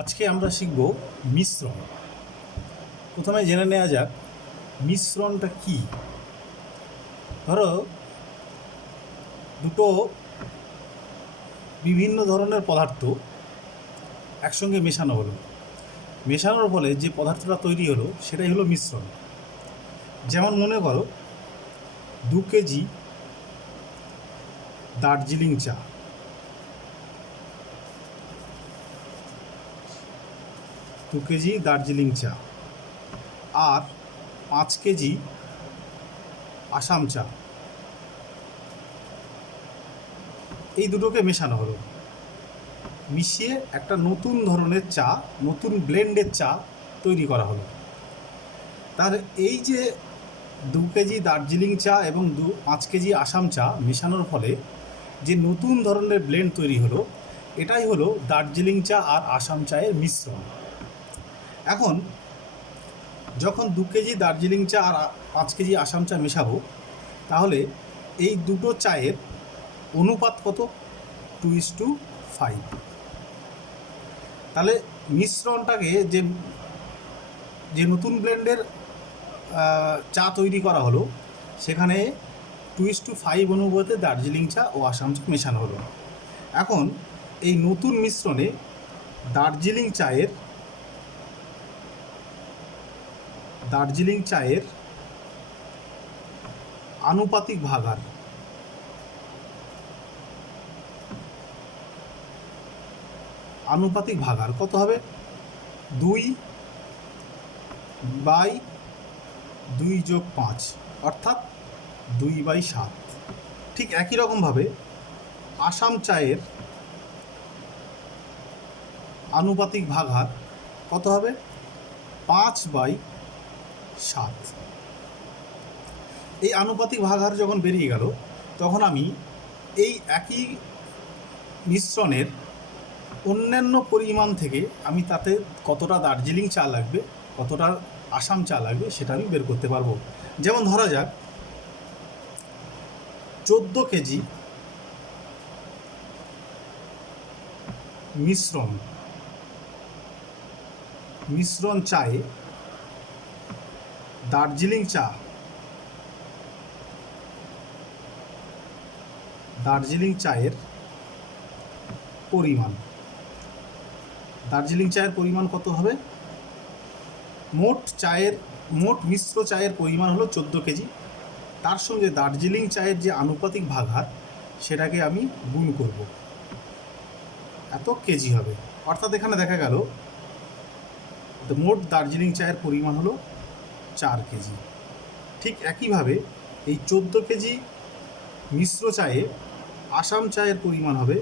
আজকে আমরা শিখব মিশ্রণ। প্রথমে জেনে নেওয়া যাক মিশ্রণটা কি। ধরো দুটো বিভিন্ন ধরনের পদার্থ একসঙ্গে মেশানো হলো, মেশানোর ফলে যে পদার্থটা তৈরি হলো সেটাই হলো মিশ্রণ। যেমন মনে করো 2 কেজি দার্জিলিং চা, 2 কেজি দার্জিলিং চা আর 5 কেজি আসাম চা, এই দুটোকে মেশানো হলো, মিশিয়ে একটা নতুন ধরনের চা, নতুন ব্লেন্ডের চা তৈরি করা হলো। তাহলে এই যে 2 কেজি দার্জিলিং চা এবং 5 কেজি আসাম চা মেশানোর ফলে যে নতুন ধরনের ব্লেন্ড তৈরি হলো, এটাই হলো দার্জিলিং চা আর আসাম চায়ের মিশ্রণ। এখন যখন 2 কেজি দার্জিলিং চা আর 5 কেজি আসাম চা মেশাবো, তাহলে এই দুটো চায়ের অনুপাত কত? 2:5। তাহলে মিশ্রণটাকে যে নতুন ব্লেন্ডের চা তৈরি করা হলো, সেখানে 2:5 অনুপাতে দার্জিলিং চা ও আসাম চা মেশানো হলো। এখন এই নতুন মিশ্রণে দার্জিলিং চায়ের আনুপাতিক ভাগার কত হবে? 2/2+5 অর্থাৎ 2/7। ঠিক একই রকমভাবে আসাম চায়ের আনুপাতিক ভাগার কত হবে? 5/7। এই আনুপাতিক ভাগার যখন বেরিয়ে গেল, তখন আমি এই একই মিশ্রণের অন্যান্য পরিমাণ থেকে আমি তাতে কতটা দার্জিলিং চা লাগবে, কতটা আসাম চা লাগবে, সেটা আমি বের করতে পারবো। যেমন ধরা যাক 14 কেজি মিশ্রণ চায়ে দার্জিলিং চায়ের পরিমাণ কত হবে? মোট মিশ্র চায়ের পরিমাণ হলো 14 কেজি। তার সঙ্গে দার্জিলিং চায়ের যে আনুপাতিক ভাগার, সেটাকে আমি গুণ করব, এত কেজি হবে। অর্থাৎ এখানে দেখা গেল মোট দার্জিলিং চায়ের পরিমাণ হলো 4 কেজি। ঠিক একইভাবে এই 14 কেজি মিশ্র চায়ে আসাম চায়ের পরিমাণ হবে,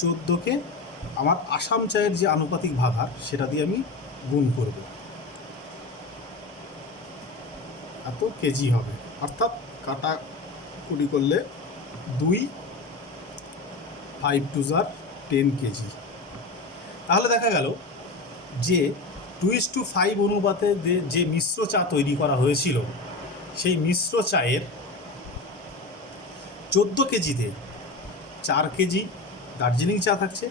14কে আমার আসাম চায়ের যে আনুপাতিক ভাগার, সেটা দিয়ে আমি গুণ করব, এত কেজি হবে। অর্থাৎ কাটাকুটি করলে 2/5 কেজি। তাহলে দেখা গেল যে 2:5 অনুপাতে যে মিশ্র চা তৈরি করা হয়েছিল, সেই মিশ্র চায়ের 14 কেজিতে 4 কেজি দার্জিলিং চা থাকছে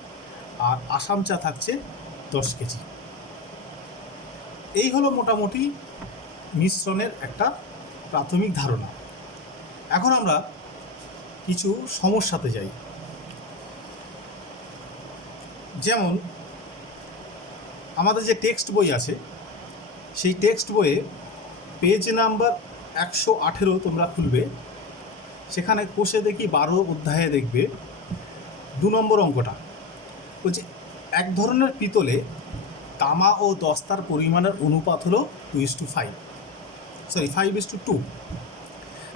আর আসাম চা থাকছে 10 কেজি। এই হলো মোটামুটি মিশ্রণের একটা প্রাথমিক ধারণা। এখন আমরা কিছু সমস্যাতে যাই। যেমন আমাদের যে টেক্সট বই আছে, সেই টেক্সট বইয়ে পেজ নাম্বার 118 তোমরা খুলবে, সেখানে কোষে দেখি 12 অধ্যায়ে দেখবে 2 নম্বর অঙ্কটা বলছে, এক ধরনের পিতলে তামা ও দস্তার পরিমাণের অনুপাত হলো 5:2।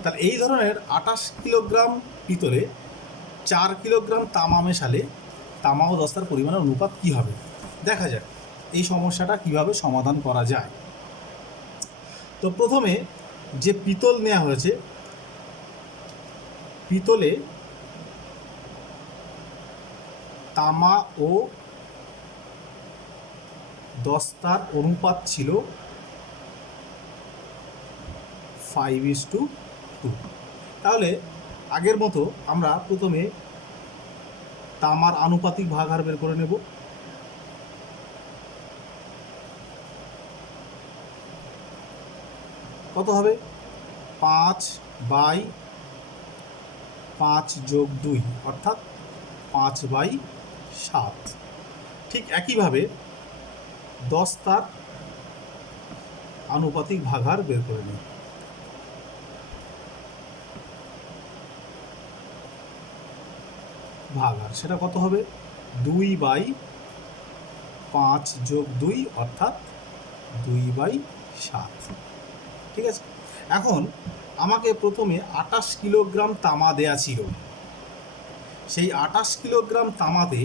তাহলে এই ধরনের 28 কিলোগ্রাম পিতলে 4 কিলোগ্রাম তামা মেশালে তামা ও দস্তার পরিমাণের অনুপাত কী হবে? দেখা যাক এই সমস্যাটা কিভাবে সমাধান করা যায়। তো প্রথমে যে পিতল নেওয়া হয়েছে, পিতলে তামা ও দস্তার অনুপাত ছিল 5:2। তাহলে আগের মতো আমরা প্রথমে তামার আনুপাতিক ভাগাহার বের করে নেব। কত হবে? 5/5 + 2 অর্থাৎ 5/7। ঠিক একইভাবে দস্তার আনুপাতিক ভাগাহার বের করে নিই। ভাগাহার সেটা কত হবে? 2/5 + 2 অর্থাৎ 2/7। ঠিক আছে, এখন আমাকে প্রথমে 28 কিলোগ্রাম তামা দেয়া ছিল। সেই 28 কিলোগ্রাম তামাতে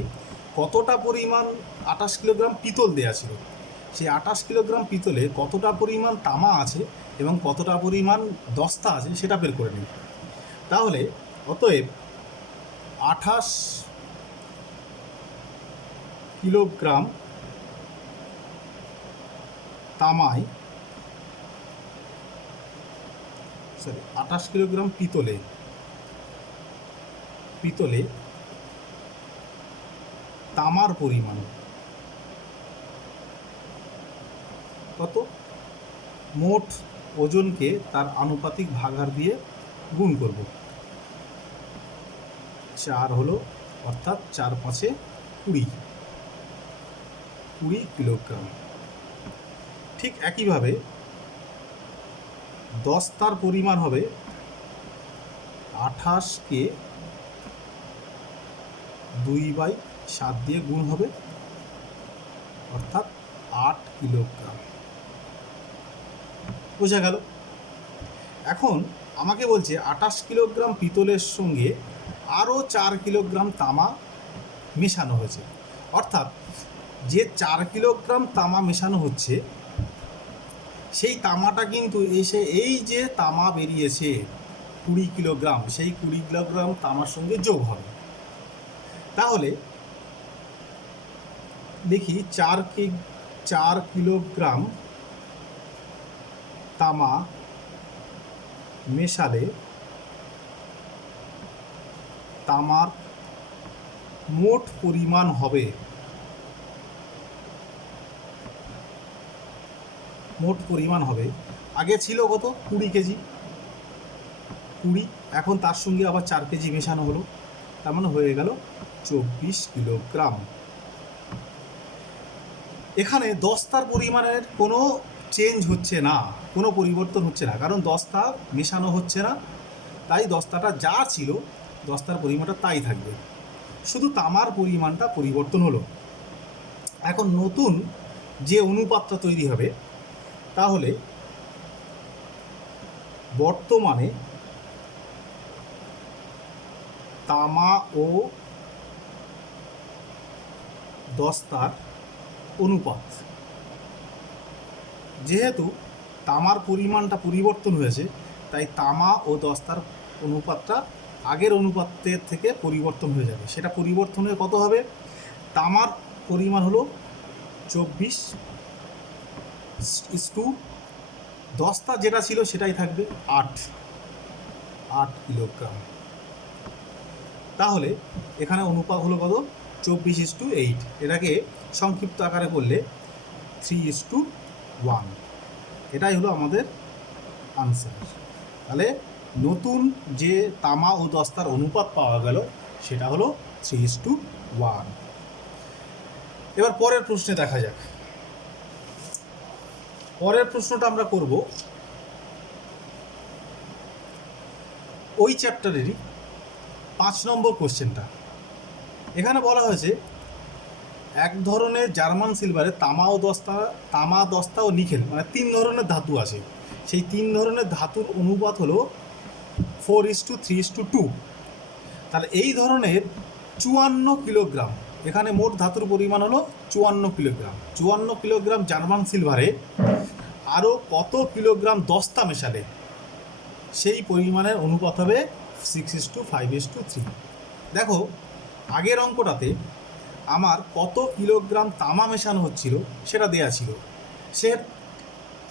কতটা পরিমাণ 28 কিলোগ্রাম পিতল দেয়া ছিল, সেই 28 কিলোগ্রাম পিতলে কতটা পরিমাণ তামা আছে এবং কতটা পরিমাণ দস্তা আছে সেটা বের করে নিই। তাহলে অতএব 28 কিলোগ্রাম তামায় 28 কিলোগ্রাম পিতলে তামার পরিমাণ কত? মোট ওজনকে তার আনুপাতিক ভাগাহার দিয়ে গুণ করব। 4 হলো, অর্থাৎ 4 × 5 = 20 কিলোগ্রাম। ঠিক একইভাবে দস্তার পরিমাণ হবে 28কে 2/7 দিয়ে গুণ হবে, অর্থাৎ 8 কিলোগ্রাম। বোঝা গেল? এখন আমাকে বলছে 28 কিলোগ্রাম পিতলের সঙ্গে আরও 4 কিলোগ্রাম তামা মেশানো হয়েছে, অর্থাৎ যে 4 কিলোগ্রাম তামা মেশানো হচ্ছে সেই তামাটা কিন্তু এসে এই যে তামা বেরিয়েছে 20 কিলোগ্রাম, সেই 20 কিলোগ্রাম তামার সঙ্গে যোগ হবে। তাহলে দেখি 4 কিলোগ্রাম তামা মেশালে তামার মোট পরিমাণ হবে, আগে ছিল কত? 20 কেজি, 20, এখন তার সঙ্গে আবার 4 কেজি মেশানো হলো, তার মানে হয়ে গেল 24 কিলোগ্রাম। এখানে দস্তার পরিমাণের কোনো চেঞ্জ হচ্ছে না, কোনো পরিবর্তন হচ্ছে না, কারণ দস্তা মেশানো হচ্ছে না, তাই দস্তাটা যা ছিল দস্তার পরিমাণটা তাই থাকবে, শুধু তামার পরিমাণটা পরিবর্তন হলো। এখন নতুন যে অনুপাতটা তৈরি হবে, তাহলে বর্তমানে তামা ও দস্তার অনুপাত, যেহেতু তামার পরিমাণটা পরিবর্তন হয়েছে, তাই তামা ও দস্তার অনুপাতটা আগের অনুপাতের থেকে পরিবর্তন হয়ে যাবে। সেটা পরিবর্তন হয়ে কত হবে? তামার পরিমাণ হলো 24 দস্তা যেটা ছিল সেটাই থাকবে 8 কিলোগ্রাম। তাহলে এখানে অনুপাত হলো কত? 24:8। এটাকে সংক্ষিপ্ত আকারে করলে 3:1। এটাই হলো আমাদের আনসার। তাহলে নতুন যে তামা ও দস্তার অনুপাত পাওয়া গেল সেটা হলো 3:1। এবার পরের প্রশ্নে দেখা যাক। পরের প্রশ্নটা আমরা করব ওই চ্যাপ্টারেরই 5 নম্বর কোশ্চেনটা। এখানে বলা হয়েছে এক ধরনের জার্মান সিলভারে তামা, দস্তা ও নিকেল, মানে 3 ধরনের ধাতু আছে। সেই 3 ধরনের ধাতুর অনুপাত হলো 4:3:2। তাহলে এই ধরনের 54 কিলোগ্রাম, এখানে মোট ধাতুর পরিমাণ হলো 54 কিলোগ্রাম। 54 কিলোগ্রাম জার্মান সিলভারে আরও কত কিলোগ্রাম দস্তা মেশালে সেই পরিমাণের অনুপাত হবে 6:5:3। দেখো, আগের অঙ্কটাতে আমার কত কিলোগ্রাম তামা মেশানো হচ্ছিল সেটা দেয়া ছিল,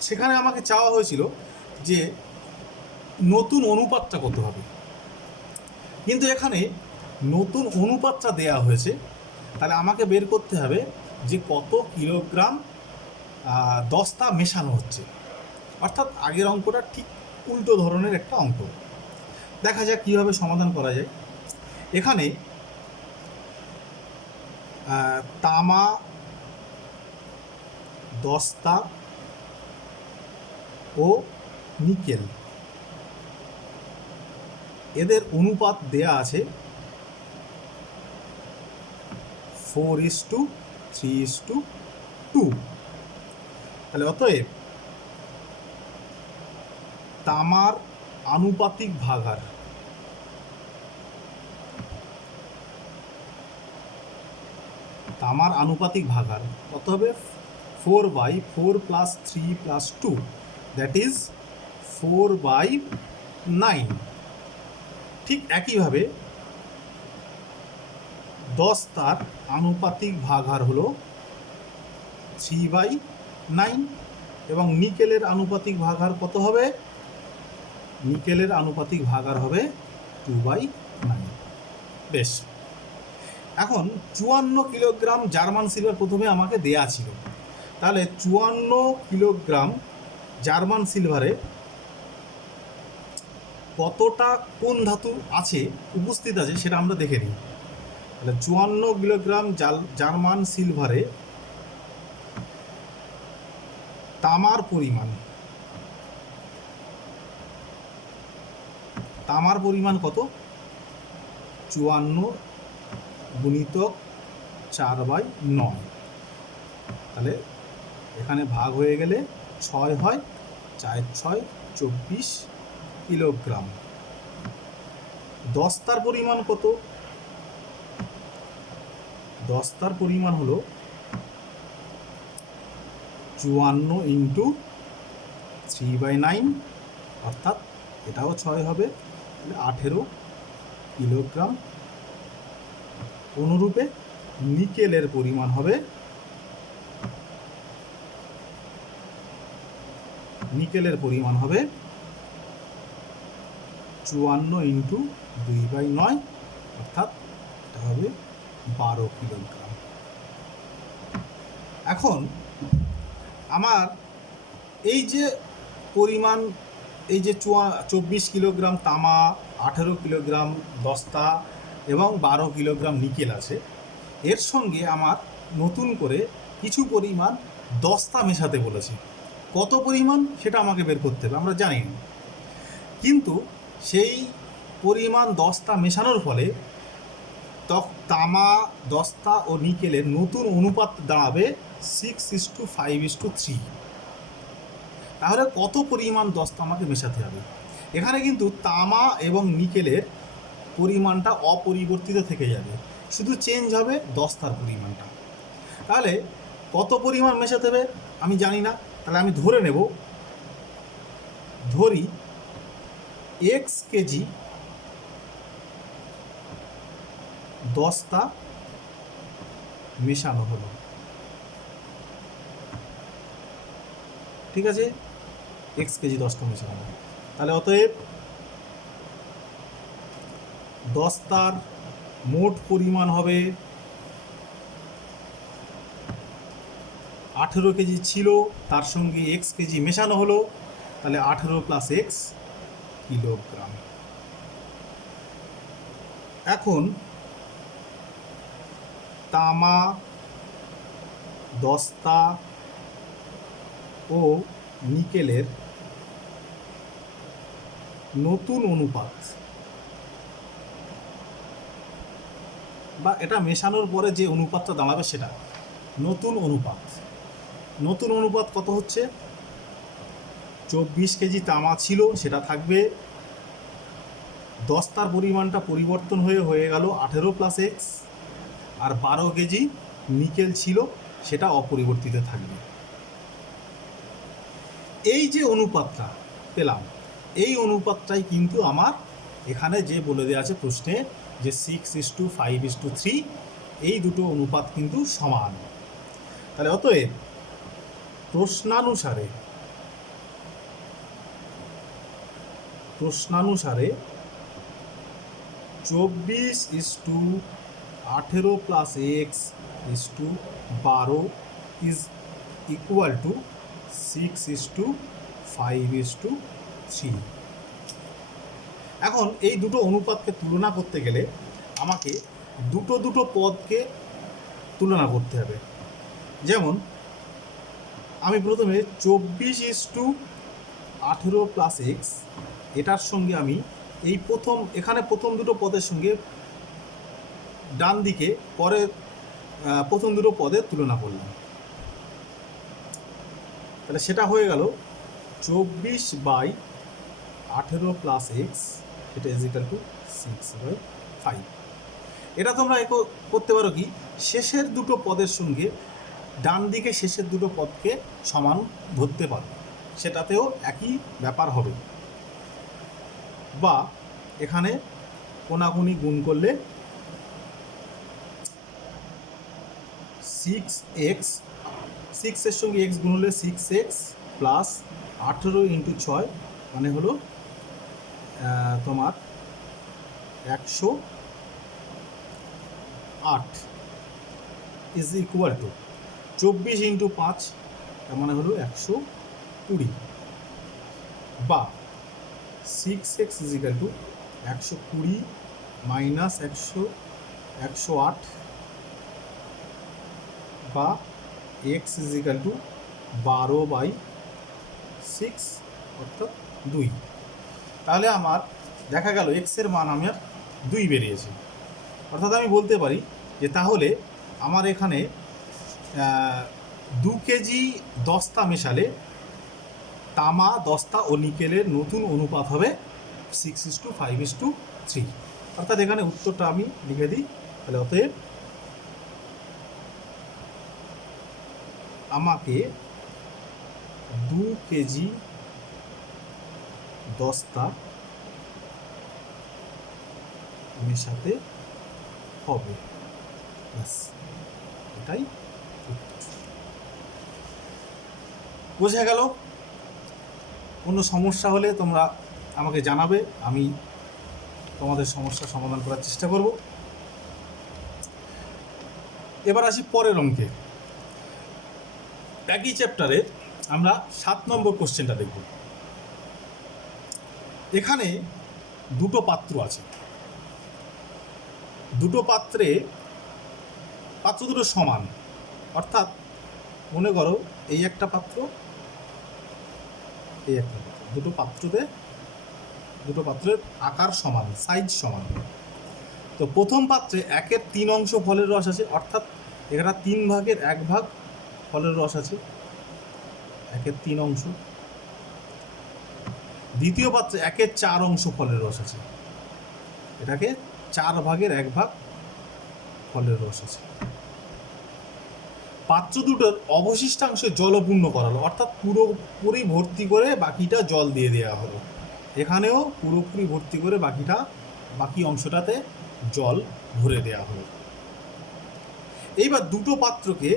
সেখানে আমাকে চাওয়া হয়েছিল যে নতুন অনুপাতটা কত হবে। কিন্তু এখানে নতুন অনুপাতটা দেয়া হয়েছে, তাহলে আমাকে বের করতে হবে যে কত কিলোগ্রাম দস্তা মেশানো হচ্ছে। অর্থাৎ আগের অঙ্কটা ঠিক উল্টো ধরনের একটা অঙ্ক। দেখা যাক কীভাবে সমাধান করা যায়। এখানে তামা, দস্তা ও নিকেল এদের অনুপাত দেয়া আছে 4:3:2। তাহলে অতএব তামার আনুপাতিক ভাগার কত হবে? 4/4 + 3 + 2, দ্যাট ইজ 4/9। ঠিক একইভাবে দস্তার আনুপাতিক ভাগার হলো 3/9 এবং নিকেলের আনুপাতিক ভাগার কত হবে? নিকেলের আনুপাতিক ভাগার হবে 2/9। বেশ, এখন 54 কিলোগ্রাম জার্মান সিলভার প্রথমে আমাকে দেয়া ছিল। তাহলে 54 কিলোগ্রাম জার্মান সিলভারে কতটা কোন ধাতু আছে, উপস্থিত আছে, সেটা আমরা দেখে নিই। তাহলে 54 কিলোগ্রাম জার্মান সিলভারে তামার পরিমাণ কত? 54 × 4/9। তাহলে এখানে ভাগ হয়ে গেলে 6 হয়, 4×6 = 24 কিলোগ্রাম। দস্তার পরিমাণ কত? দস্তার পরিমাণ হলো 54 × 3/9, অর্থাৎ এটাও 6 হবে, 18 কিলোগ্রাম। অনুরূপে নিকেলের পরিমাণ হবে 54 × 2/9, অর্থাৎ এটা হবে 12 কিলোগ্রাম। এখন আমার এই যে পরিমাণ, এই যে 24 কিলোগ্রাম তামা, 18 কিলোগ্রাম দস্তা এবং 12 কিলোগ্রাম নিকেল আছে, এর সঙ্গে আমার নতুন করে কিছু পরিমাণ দস্তা মেশাতে বলেছে। কত পরিমাণ সেটা আমাকে বের করতে হবে, আমরা জানি না। কিন্তু সেই পরিমাণ দস্তা মেশানোর ফলে তামা, দস্তা ও নিকেলের নতুন অনুপাত দাঁড়াবে 6:5:3। তাহলে কত পরিমাণ দস্তা আমাকে মেশাতে হবে? এখানে কিন্তু তামা এবং নিকেলের পরিমাণটা অপরিবর্তিত থেকে যাবে, শুধু চেঞ্জ হবে দস্তার পরিমাণটা। তাহলে কত পরিমাণ মেশাতে হবে আমি জানি না। তাহলে আমি ধরি x কেজি দস্তা মেশানো হলো, ঠিক আছে? x কেজি দস্তা মেশানো হলো। তাহলে অতএব দস্তার মোট পরিমাণ হবে 18 কেজি ছিল, তার সঙ্গে x কেজি মেশানো হলো, তাহলে 18 + x কিলোগ্রাম। এখন তামা, দস্তা ও নিকেলের নতুন অনুপাত, বা এটা মেশানোর পরে যে অনুপাতটা দাঁড়াবে সেটা নতুন অনুপাত কত হচ্ছে? 24 কেজি তামা ছিল, সেটা থাকবে। দস্তার পরিমাণটা পরিবর্তন হয়ে গেল 18 + x, আর 12 কেজি নিকেল ছিল, সেটা অপরিবর্তিত থাকবে। এই যে অনুপাতটা পেলাম, এই অনুপাতটাই কিন্তু আমার এখানে যে বলে দেওয়া আছে প্রশ্নে, যে 6:5:3, এই দুটো অনুপাত কিন্তু সমান। তাহলে অতএব প্রশ্নানুসারে 24:18 plus X is to 12 is equal to 6:5:3। এখন এই দুটো অনুপাতকে তুলনা করতে গেলে আমাকে দুটো পদকে তুলনা করতে হবে। যেমন আমি প্রথমে 24:18 প্লাস এক্স এটার সঙ্গে আমি এই এখানে প্রথম দুটো পদের সঙ্গে ডান দিকে পরে প্রথম দুটো পদের তুলনা করলাম, তাহলে সেটা হয়ে গেল 24/18 প্লাস এক্স, এটা ইজ ইকুয়াল টু 6/5। এটা তোমরা করতে পারো কি, শেষের দুটো পদের সঙ্গে ডান দিকে শেষের দুটো পদকে সমান ধরতে পারো, সেটাতেও একই ব্যাপার হবে। বা এখানে কোনাকুনি গুণ করলে 6x, 6-এর সঙ্গে x গুণ হলে 6x প্লাস 18 × 6 মানে হলো তোমার 108 ইজ ইকুয়াল টু 24 × 5 তার মানে হলো 120। বা 6x is equal two 120 minus 108 বা x ইজ ইকুয়াল টু 12/6 অর্থাৎ 2। তাহলে আমার দেখা গেল এক্সের মান আমার 2 বেরিয়েছে। অর্থাৎ আমি বলতে পারি যে তাহলে আমার এখানে 2 কেজি দস্তা মেশালে তামা, দস্তা ও নিকেলের নতুন অনুপাত হবে 6:5:3। অর্থাৎ এখানে উত্তরটা আমি লিখে দিই। তাহলে অতএব আমাকে 2 কেজি দস্তা মেশাতে হবে, ব্যাস এটাই উত্তর। বোঝা গেল? কোনো সমস্যা হলে তোমরা আমাকে জানাবে, আমি তোমাদের সমস্যার সমাধান করার চেষ্টা করব। এবার আসি পরের অঙ্কে। একই চ্যাপ্টারে আমরা 7 নম্বর কোশ্চেনটা দেখব। এখানে দুটো পাত্র আছে, দুটো পাত্র দুটো সমান। অর্থাৎ মনে করো এই একটা পাত্র, এই একটা পাত্র, দুটো পাত্রের আকার সমান, সাইজ সমান। তো প্রথম পাত্রে 1/3 অংশ ফলের রস আছে, অর্থাৎ এখানে 3 ভাগের 1 ভাগ ফলের রস আছে, 1/3 অংশ। দ্বিতীয় পাত্রে 1/4 অংশ ফলের রস আছে, এটাকে 4 ভাগের 1 ভাগ ফলের রস আছে। পাত্র দুটোর অবশিষ্টাংশে জলপূর্ণ করালো, অর্থাৎ পুরোপুরি ভর্তি করে বাকিটা জল দিয়ে দেওয়া হলো। এখানেও পুরোপুরি ভর্তি করে বাকি অংশটাতে জল ভরে দেওয়া হলো। এইবার দুটো পাত্রকে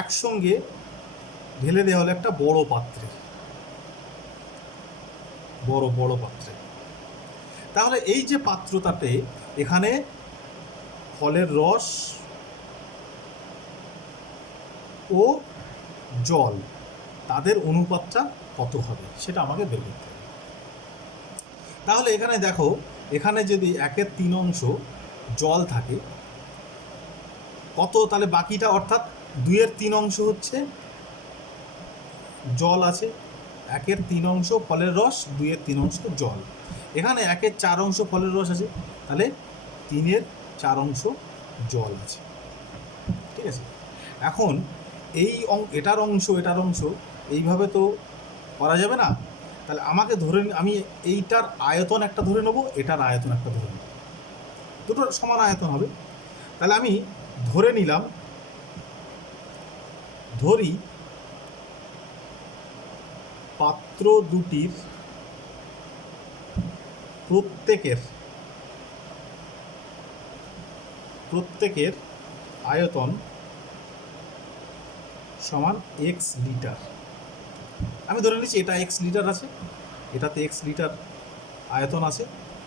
একসঙ্গে ঢেলে দেওয়া হলো একটা বড় পাত্রে, বড় পাত্রে। তাহলে এই যে পাত্রটাতে এখানে ফলের রস ও জল, তাদের অনুপাতটা কত হবে সেটা আমাকে বের করতে হবে। তাহলে এখানে দেখো, এখানে যদি 1/3 অংশ জল থাকে, কত তাহলে বাকিটা, অর্থাৎ 2/3 অংশ হচ্ছে জল আছে, 1/3 অংশ ফলের রস, 2/3 অংশ জল। এখানে 1/4 অংশ ফলের রস আছে, তাহলে 3/4 অংশ জল আছে। ঠিক আছে? এখন এটার অংশ এইভাবে তো করা যাবে না। তাহলে আমাকে আমি এইটার আয়তন একটা ধরে নেব, এটার আয়তন একটা ধরে নেব, দুটোর সমান আয়তন হবে। তাহলে আমি ধরি পাত্র দুটির প্রত্যেকের আয়তন সমান x লিটার। আমি ধরে নিচ্ছি এটা x লিটার আছে, এটাতে x লিটার আয়তন আছে,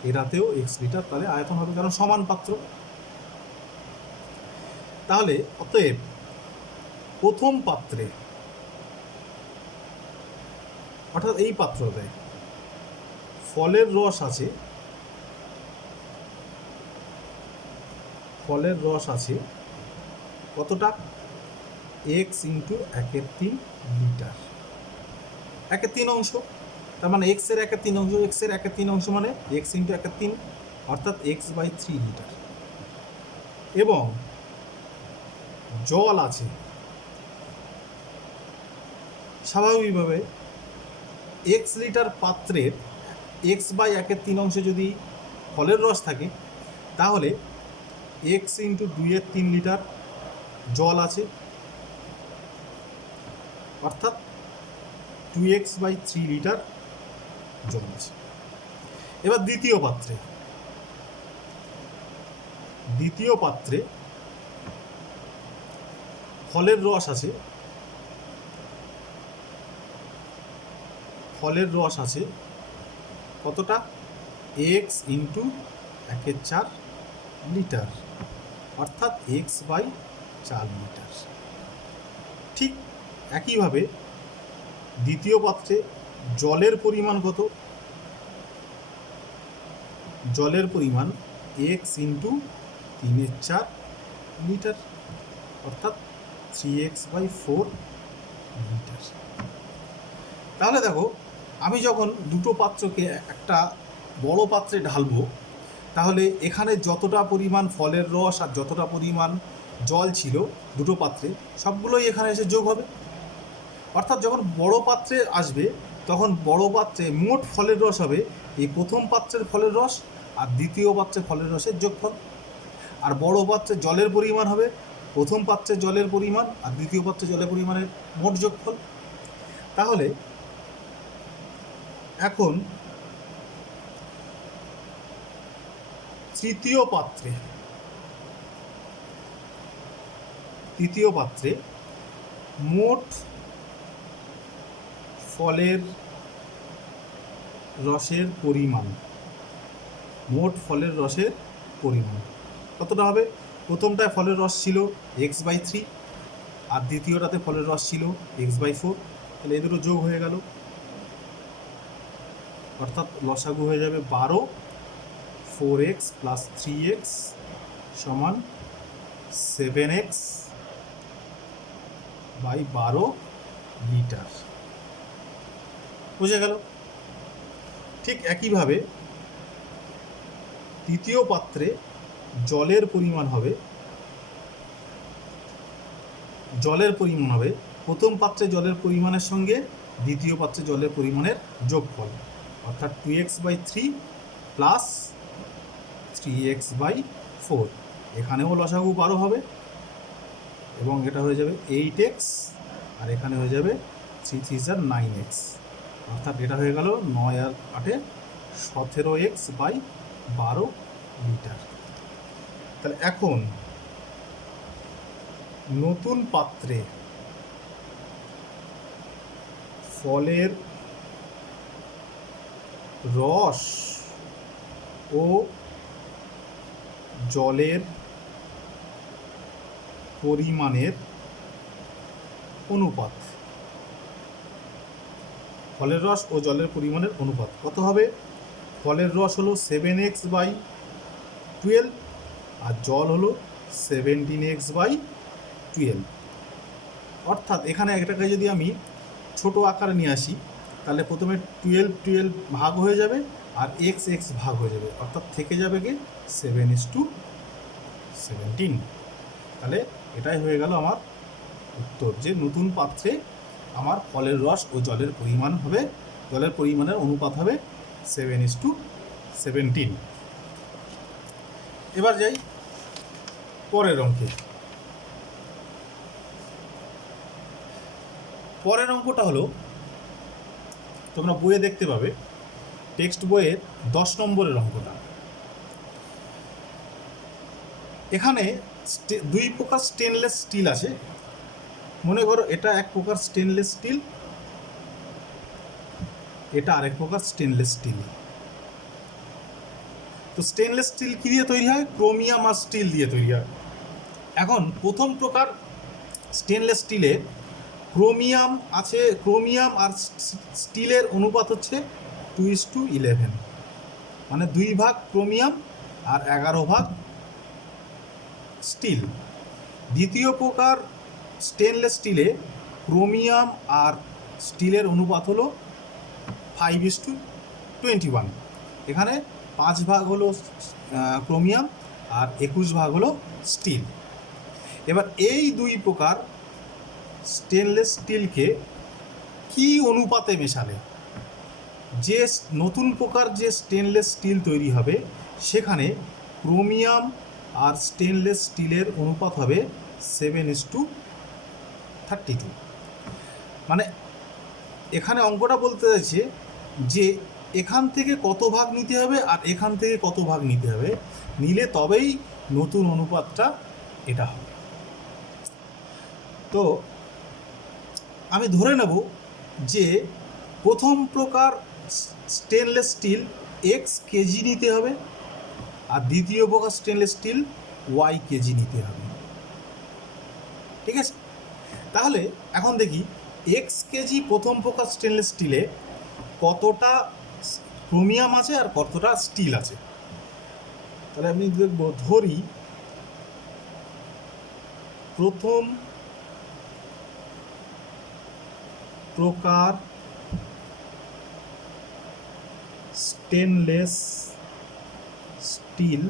এটাতেও x লিটার তাহলে আয়তন হবে, কারণ সমান পাত্র। তাহলে অতএব প্রথম পাত্রে, অর্থাৎ এই পাত্রটায় ফলের রস আছে, ফলের রস আছে কতটা? x ইন্টু 1/3 লিটার, 1/3 অংশ। তার মানে x এর 1/3 অংশ, x এর 1/3 অংশ মানে x ইন্টু 1/3, অর্থাৎ x/3 লিটার। এবং জল আছে, স্বাভাবিকভাবে x লিটার পাত্রের x/1/3 অংশে যদি ফলের রস থাকে, তাহলে x ইন্টু 2/3 লিটার জল আছে, অর্থাৎ 2x/3 লিটার জল আছে। এবার দ্বিতীয় পাত্রে ফলের রস আছে, ফলের রস আছে কতটা? x ইন্টু 1/4 লিটার, অর্থাৎ x/4 লিটার। ঠিক একইভাবে দ্বিতীয় পাত্রে জলের পরিমাণ কত? জলের পরিমাণ x ইন্টু 3/4 লিটার, অর্থাৎ 3x/4 লিটার। তাহলে দেখো, আমি যখন দুটো পাত্রকে একটা বড় পাত্রে ঢালবো, তাহলে এখানে যতটা পরিমাণ ফলের রস আর যতটা পরিমাণ জল ছিল দুটো পাত্রে, সবগুলোই এখানে এসে যোগ হবে। অর্থাৎ যখন বড় পাত্রে আসবে, তখন বড় পাত্রে মোট ফলের রস হবে এই প্রথম পাত্রের ফলের রস আর দ্বিতীয় পাত্রের ফলের রসের যোগফল। আর বড় পাত্রে জলের পরিমাণ হবে প্রথম পাত্রে জলের পরিমাণ আর দ্বিতীয় পাত্রে জলের পরিমাণের মোট যোগফল। তাহলে এখন তৃতীয় পাত্রে মোট ফলের রসের পরিমাণ, কতটা হবে? প্রথমটায় ফলের রস ছিল x/3 আর দ্বিতীয়টাতে ফলের রস ছিল x/4, তাহলে এই দুটো যোগ হয়ে গেল, অর্থাৎ লসাগু হয়ে যাবে 12, 4x + 3x সমান 7x/12 লিটার। বুঝে গেল? ঠিক একইভাবে তৃতীয় পাত্রে জলের পরিমাণ হবে প্রথম পাত্রে জলের পরিমাণের সঙ্গে দ্বিতীয় পাত্রে জলের পরিমাণের যোগফল, অর্থাৎ 2x/3 প্লাস 3x/4। এখানেও লসাগু 12 হবে এবং এটা হয়ে যাবে 8x, আর এখানে হয়ে যাবে 3 3 = 9x, অর্থাৎ এটা হয়ে গেল 9 আর 8 17x/12 লিটার। তাহলে এখন নতুন পাত্রে ফলের রস ও জলের পরিমাণের অনুপাত, ফলের রস ও জলের পরিমাণের অনুপাত কত হবে? ফলের রস হলো 7x/12 আর জল হলো 17x/12। অর্থাৎ এখানে এটাকে যদি আমি ছোট আকারে নিয়ে আসি, তাহলে প্রথমে 12 ভাগ হয়ে যাবে আর x ভাগ হয়ে যাবে, অর্থাৎ থেকে যাবে কি 7:17। তাহলে এটাই হয়ে গেল আমার উত্তর, যে নতুন পাত্রে আমার ফলের রস ও জলের পরিমাণের অনুপাত হবে 7:17। এবার যাই পরের অঙ্কে। পরের অঙ্কটা হলো, তোমরা বইয়ে দেখতে পাবে, টেক্সট বইয়ের 10 নম্বরের অঙ্কটা। এখানে দুই প্রকার স্টেনলেস স্টিল আছে। মনে করো এটা এক প্রকার স্টেনলেস স্টিল, এটা আরেক প্রকার স্টেনলেস স্টিল। তো স্টেনলেস স্টিল কী দিয়ে তৈরি হয়? ক্রোমিয়াম আর স্টিল দিয়ে তৈরি হয়। এখন প্রথম প্রকার স্টেনলেস স্টিলে ক্রোমিয়াম আছে, ক্রোমিয়াম আর স্টিলের অনুপাত হচ্ছে 2:11, মানে 2 ভাগ ক্রোমিয়াম আর 11 ভাগ স্টিল। দ্বিতীয় প্রকার স্টেনলেস স্টিলে ক্রোমিয়াম আর স্টিলের অনুপাত হলো 5:21, এখানে 5 ভাগ হলো ক্রোমিয়াম আর 21 ভাগ হলো স্টিল। এবার এই 2 প্রকার স্টেনলেস স্টিলকে কি অনুপাতে মেশালে যে নতুন প্রকার যে স্টেনলেস স্টিল তৈরি হবে সেখানে ক্রোমিয়াম আর স্টেনলেস স্টিলের অনুপাত হবে 7:32। মানে এখানে অঙ্কটা বলতে চাইছে যে এখান থেকে কত ভাগ নিতে হবে আর এখান থেকে কত ভাগ নিতে হবে, নিলে তবেই নতুন অনুপাতটা এটা হবে। তো আমি ধরে নেব যে প্রথম প্রকার স্টেনলেস স্টিল x কেজি নিতে হবে আর দ্বিতীয় প্রকার স্টেনলেস স্টিল y কেজি নিতে হবে। ঠিক আছে, তাহলে এখন দেখি x কেজি প্রথম প্রকার স্টেনলেস স্টিলে কতটা ক্রোমিয়াম আছে আর কতটা স্টিল আছে। তাহলে আমি দেখব, ধরি প্রথম প্রকার স্টেনলেস স্টিল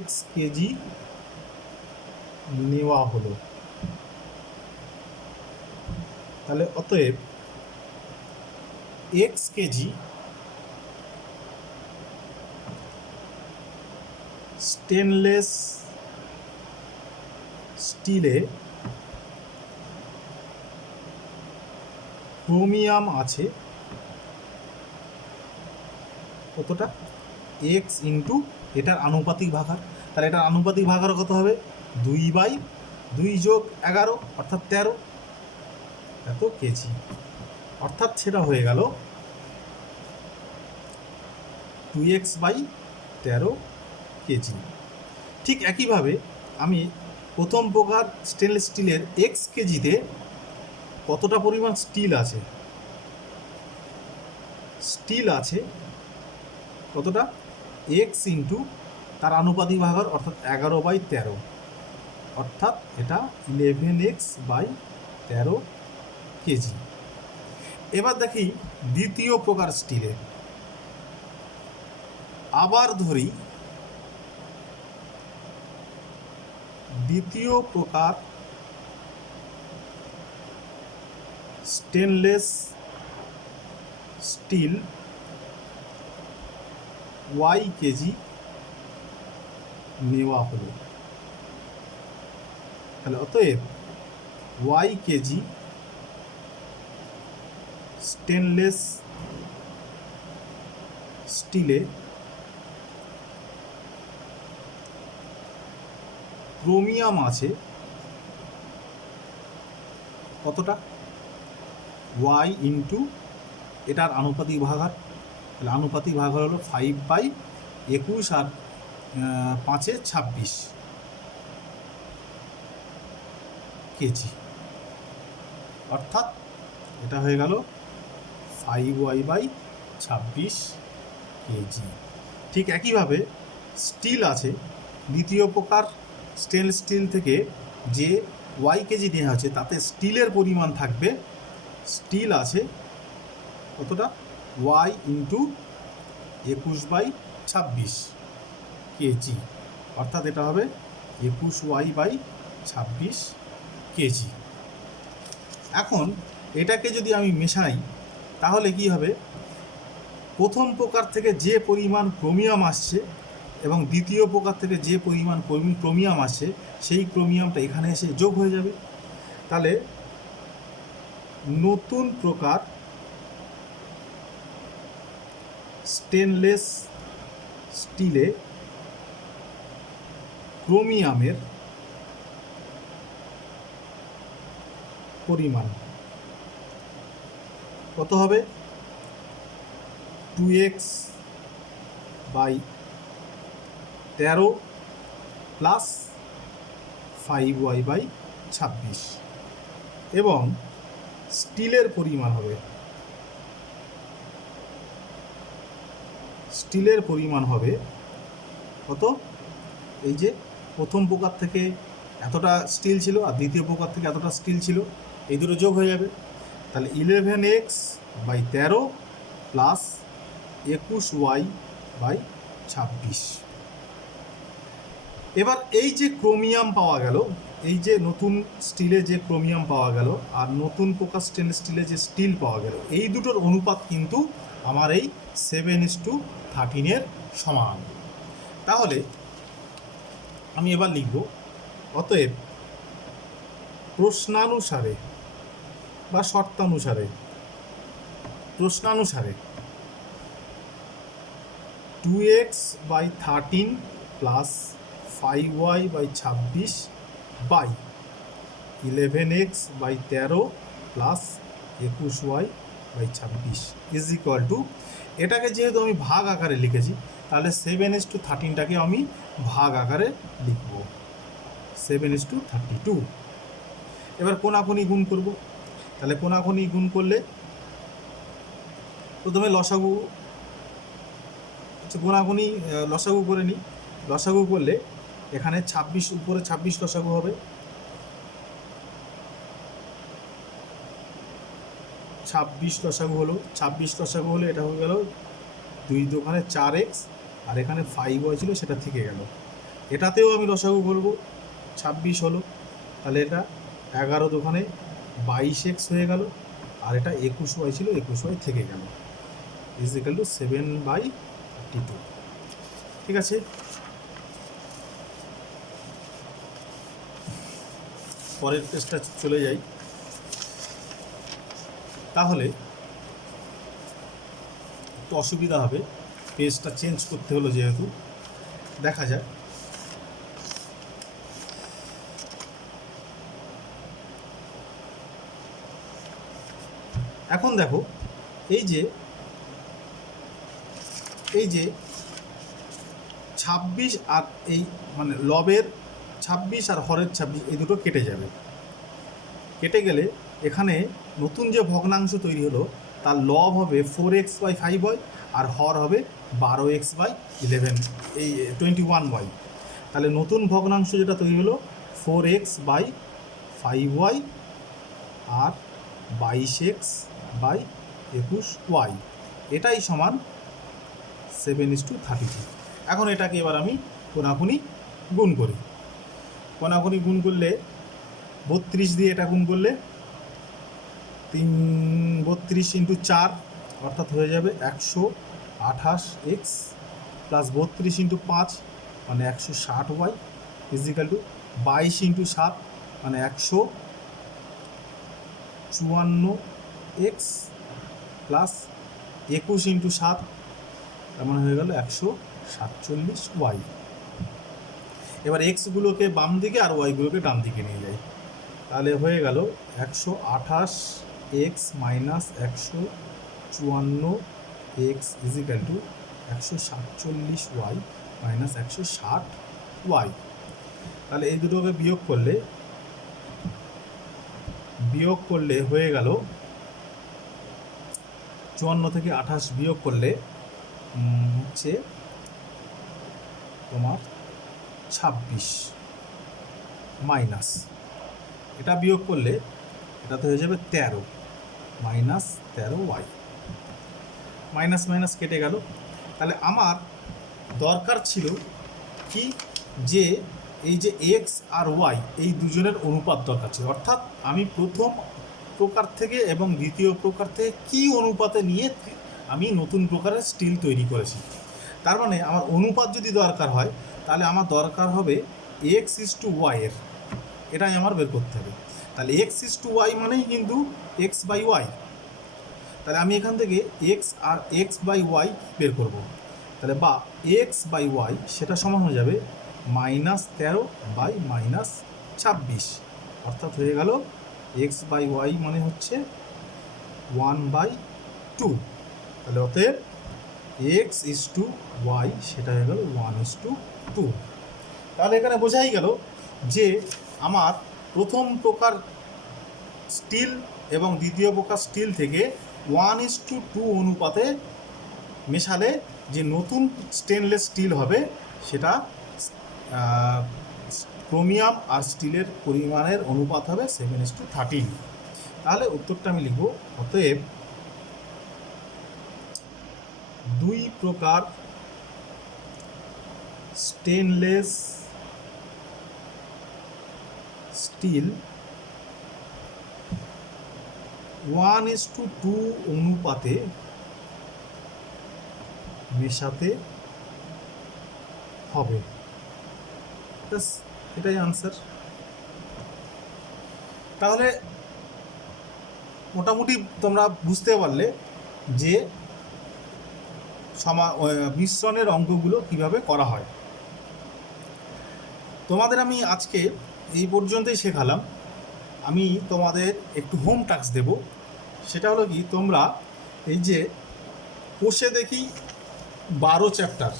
x কেজি নেওয়া হলো। তাহলে অতএব x কেজি স্টেনলেস স্টিলে ক্রোমিয়াম আছে কতটা? x ইন্টু এটার আনুপাতিক ভাগার। তাহলে এটার আনুপাতিক ভাগার কত হবে? 2/2 যোগ 11 অর্থাৎ 13 এত কেজি, অর্থাৎ সেটা হয়ে গেল 2x/13 কেজি। ঠিক একইভাবে আমি প্রথম প্রকার স্টেনলেস স্টিলের x কেজিতে কতটা পরিমাণ স্টিল আছে, স্টিল আছে কতটা? x ইন্টু তার আনুপাতিক ভাগার অর্থাৎ 11/13, অর্থাৎ এটা 11x/13 কেজি। এবার দেখি দ্বিতীয় প্রকার স্টিলে, আবার ধরি দ্বিতীয় প্রকার স্টেনলেস স্টিল y কেজি নেওয়া হলো। তাহলে অতএব y কেজি স্টেনলেস স্টিলে ক্রোমিয়াম আছে কতটা? y ইন্টু এটার আনুপাতিক ভাগার। তাহলে আনুপাতিক ভাগার হলো 5/21 আর 5/26 কেজি, অর্থাৎ এটা হয়ে গেল 5y/26 কেজি। ঠিক একইভাবে স্টিল আছে, দ্বিতীয় প্রকার স্টেনলেস স্টিল থেকে যে y কেজি নেওয়া হচ্ছে তাতে স্টিলের পরিমাণ থাকবে, স্টিল আছে কতটা? y ইন্টু 21/26 কেজি, অর্থাৎ এটা হবে 21y/26 কেজি। এখন এটাকে যদি আমি মেশাই তাহলে কি হবে? প্রথম প্রকার থেকে যে পরিমাণ ক্রোমিয়াম আসছে এবং দ্বিতীয় প্রকার থেকে যে পরিমাণ ক্রোমিয়াম আসছে সেই ক্রোমিয়ামটা এখানে এসে যোগ হয়ে যাবে। তাহলে নতুন প্রকার স্টেনলেস স্টিলে ক্রোমিয়ামের পরিমাণ কত হবে? 2x by 13 plus 5y by 26 এবং স্টিলের পরিমাণ হবে কত? এই যে প্রথম প্রকার থেকে এতটা স্টিল ছিল আর দ্বিতীয় প্রকার থেকে এতটা স্টিল ছিল, এই দুটো যোগ হয়ে যাবে। তাহলে 11x by 13 plus 21y by 26। এবার এই যে ক্রোমিয়াম পাওয়া গেল, এই যে নতুন স্টিলে যে ক্রোমিয়াম পাওয়া গেল আর নতুন প্রকার স্টেনলেস স্টিলে যে স্টিল পাওয়া গেল, এই দুটোর অনুপাত কিন্তু আমার এই 7:13 সমান। তাহলে আমি এবার লিখব, অতএব প্রশ্নানুসারে বা শর্তানুসারে 2x by 13 plus 5y by 26 by 11x by 13 plus 21y by 26 is equal to, এটাকে যেহেতু আমি ভাগ আকারে লিখেছি তাহলে 7:13টাকে আমি ভাগ আকারে লিখব 7:32। এবার কোনাকুনি গুণ করব। তাহলে কোনাকুনি গুণ করলে প্রথমে লসাগু, কোনাকুনি লসাগু করে নিই। লসাগু করলে এখানে 26 উপরে 26 লসাগু হবে, 26 লসাগু হলো। 26 লসাগু হলে এটা হয়ে গেল 2 দোকানে 4x আর এখানে 5y ছিল সেটা থেকে গেল। এটাতেও আমি লসাগু করব, 26 হলো, তাহলে এটা 11 দোকানে 22x হয়ে গেল আর এটা 21y ছিল, 21y থেকে গেল, ইজ ইকুয়াল টু 7/32। ঠিক আছে, পরের পেজটা চলে যাই। তাহলে একটু অসুবিধা হবে, পেজটা চেঞ্জ করতে হলো যেহেতু। দেখা যাক, এখন দেখো এই যে 26 আর এই মানে লবের 26 আর হরের 26 এই দুটো কেটে যাবে। কেটে গেলে এখানে নতুন যে ভগ্নাংশ তৈরি হলো তার লব হবে 4x বাই 5y আর হর হবে 12x বাই 21y। তাহলে নতুন ভগ্নাংশ যেটা তৈরি হলো 4x by 5y R 22x by 21y, এটাই সমান 7:32। এখন এটাকে এবার আমি কোনাকুনি গুণ করি। কোনাকুনি গুণ করলে 32 দিয়ে এটা গুণ করলে 32 ইন্টু 4 অর্থাৎ হয়ে যাবে 128x প্লাস 32 ইন্টু 5 মানে 160y ইজিক্যাল টু 22 ইন্টু 7 মানে 154x প্লাস 21 ইন্টু 7 তার মানে হয়ে গেল 147y। এবার এক্সগুলোকে বাম দিকে আর ওয়াইগুলোকে ডান দিকে নিয়ে যাই, তাহলে হয়ে গেল 128x minus 154x is equal two 147y minus 160y। তাহলে এই দুটোকে বিয়োগ করলে হয়ে গেল 54 থেকে 28 বিয়োগ করলে হচ্ছে তোমার 26 মাইনাস এটা বিয়োগ করলে এটাতে হয়ে যাবে 13 মাইনাস 13y, মাইনাস মাইনাস কেটে গেল। তাহলে আমার দরকার ছিল কি, যে এই যে এক্স আর ওয়াই এই দুজনের অনুপাত দরকার ছিল, অর্থাৎ আমি প্রথম প্রকার থেকে এবং দ্বিতীয় প্রকার থেকে কী অনুপাতে নিয়ে আমি নতুন প্রকারের স্টিল তৈরি করেছি। তার মানে আমার অনুপাত যদি দরকার হয় তাহলে আমার দরকার হবে এক্স ইস টু ওয়াই এর, এটাই আমার বের করতে হবে। তাহলে এক্স ইস টু ওয়াই মানেই কিন্তু এক্স বাই ওয়াই। তাহলে আমি এখান থেকে এক্স আর এক্স বাই ওয়াই বের করব। তাহলে বা এক্স বাই ওয়াই সেটা সমান হয়ে যাবে -13 বাই -26, অর্থাৎ হয়ে গেল এক্স বাই ওয়াই মানে হচ্ছে 1/2। তাহলে অতএব এক্স ইস টু ওয়াই, সেটা হয়ে গেল 1:2। তাহলে এখানে বোঝাই গেল যে আমার প্রথম প্রকার স্টিল এবং দ্বিতীয় প্রকার স্টিল থেকে 1:2 অনুপাতে মেশালে যে নতুন স্টেনলেস স্টিল হবে সেটা ক্রোমিয়াম আর স্টিলের পরিমাণের অনুপাত হবে 7:13। তাহলে উত্তরটা আমি লিখব, অতএব দুই প্রকার স্টেনলেস স্টিল 1:2 অনুপাতে মেশাতে হবে। ব্যাস, এটাই আনসার। তাহলে মোটামুটি তোমরা বুঝতে পারলে যে মিশ্রণের অঙ্কগুলো কিভাবে করা হয়। তোমাদের আমি আজকে এই পর্যন্তই শেখালাম। আমি তোমাদের একটু হোম টাস্ক দেব, সেটা হলো কি, তোমরা এই যে কোষে দেখি 12 চ্যাপ্টার,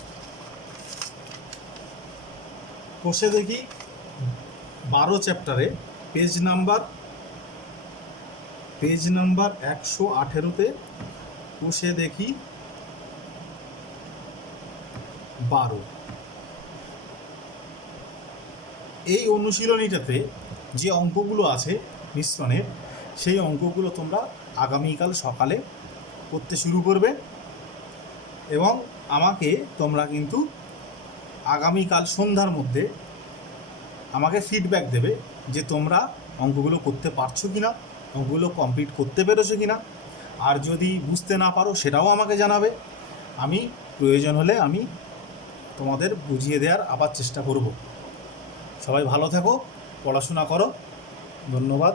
কোষে দেখি 12 চ্যাপ্টারে পেজ নাম্বার 118-তে কোষে দেখি 12, এই অনুশীলনীটাতে যে অঙ্কগুলো আছে মিশ্রণের, সেই অঙ্কগুলো তোমরা আগামীকাল সকালে করতে শুরু করবে এবং আমাকে তোমরা কিন্তু আগামীকাল সন্ধ্যার মধ্যে আমাকে ফিডব্যাক দেবে যে তোমরা অঙ্কগুলো করতে পারছো কি না, অঙ্কগুলো কমপ্লিট করতে পেরেছো কি না। আর যদি বুঝতে না পারো সেটাও আমাকে জানাবে, আমি প্রয়োজন হলে আমি তোমাদের বুঝিয়ে দেওয়ার আবার চেষ্টা করব। সবাই ভালো থেকো, পড়াশোনা করো, ধন্যবাদ।